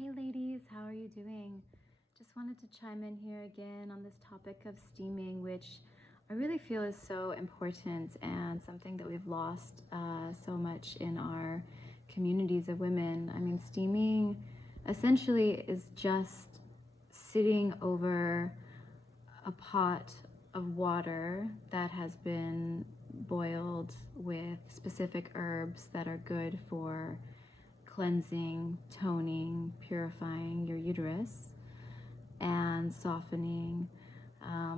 Hey ladies, how are you doing? Just wanted to chime in here again on this topic of steaming, which I really feel is so important and something that we've lost so much in our communities of women. I mean, steaming essentially is just sitting over a pot of water that has been boiled with specific herbs that are good for cleansing, toning, purifying your uterus, and softening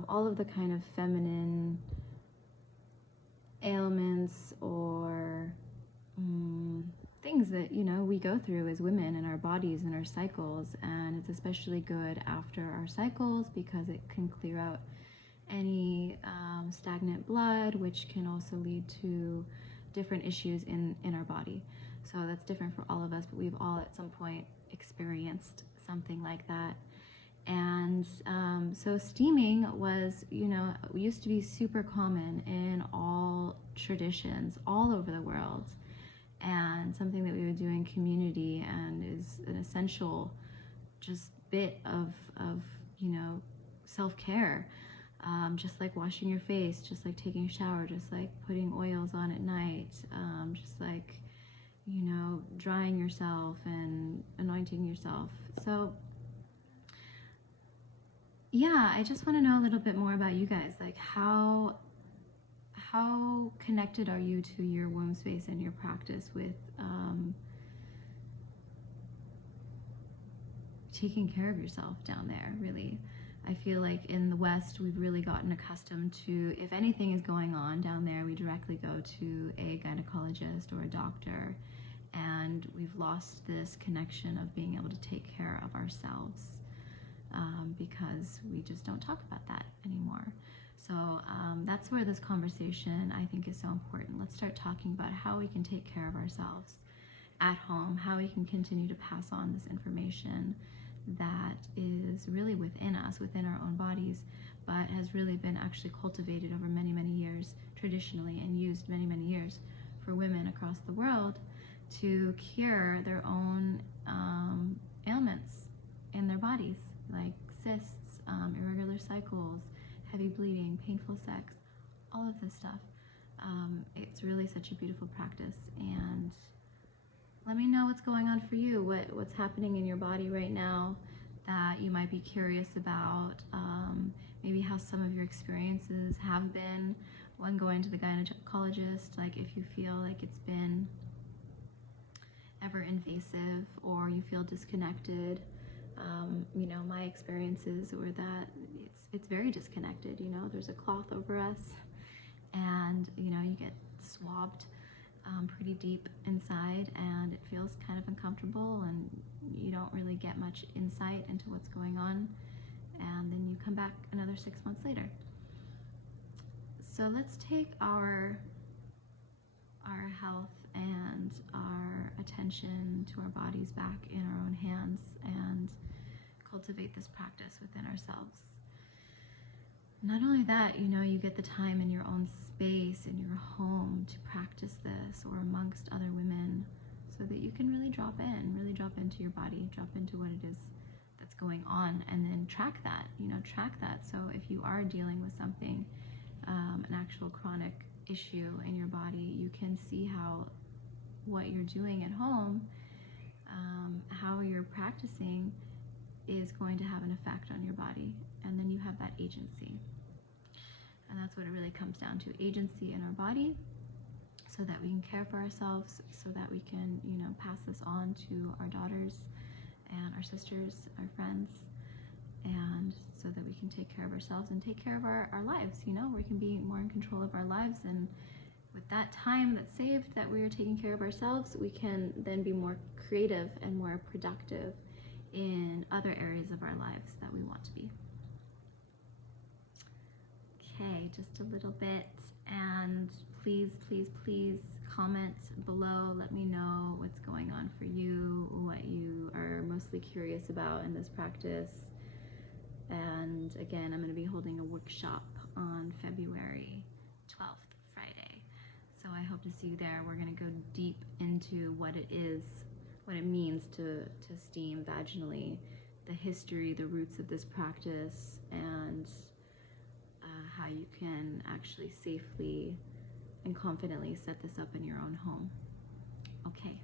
all of the kind of feminine ailments or things that, you know, we go through as women in our bodies and our cycles. And it's especially good after our cycles because it can clear out any stagnant blood, which can also lead to different issues in our body. So that's different for all of us, but we've all at some point experienced something like that. And so steaming was, you know, used to be super common in all traditions all over the world, and something that we would do in community, and is an essential just bit of you know, self-care. Just like washing your face, just like taking a shower, just like putting oils on at night, just like, you know, drying yourself and anointing yourself. So yeah, I just want to know a little bit more about you guys. Like how connected are you to your womb space and your practice with taking care of yourself down there, really? I feel like in the West, we've really gotten accustomed to, if anything is going on down there, we directly go to a gynecologist or a doctor, and we've lost this connection of being able to take care of ourselves because we just don't talk about that anymore. So that's where this conversation, I think, is so important. Let's start talking about how we can take care of ourselves at home, how we can continue to pass on this information that is really within us, within our own bodies, but has really been actually cultivated over many, many years traditionally, and used many, many years for women across the world to cure their own ailments in their bodies, like cysts, irregular cycles, heavy bleeding, painful sex, all of this stuff. It's really such a beautiful practice, and let me know what's going on for you, what's happening in your body right now that you might be curious about, maybe how some of your experiences have been when going to the gynecologist, like if you feel like it's been ever invasive or you feel disconnected. You know, my experiences were that it's very disconnected. You know, there's a cloth over us, and you know, you get swabbed pretty deep inside, and it feels kind of uncomfortable, and you don't really get much insight into what's going on, and then you come back another 6 months later. So let's take our health and our attention to our bodies back in our own hands and cultivate this practice within ourselves. Not only that, you know, you get the time in your own space, in your home, to practice this, or amongst other women, so that you can really drop into your body, drop into what it is that's going on, and then track that, you know, track that. So if you are dealing with something, an actual chronic issue in your body, you can see how what you're doing at home, how you're practicing, is going to have an effect on your body, and then you have that agency. And that's what it really comes down to, agency in our body, so that we can care for ourselves, so that we can, you know, pass this on to our daughters and our sisters, our friends, and so that we can take care of ourselves and take care of our lives. You know, we can be more in control of our lives, and with that time that's saved, that we are taking care of ourselves, we can then be more creative and more productive in other areas of our lives that we want to be. Okay, just a little bit, and please comment below. Let me know what's going on for you, what you are mostly curious about in this practice. And again, I'm going to be holding a workshop on February 12th, Friday. So I hope to see you there. We're going to go deep into what it is what it means to steam vaginally, the history, the roots of this practice, and how you can actually safely and confidently set this up in your own home. Okay.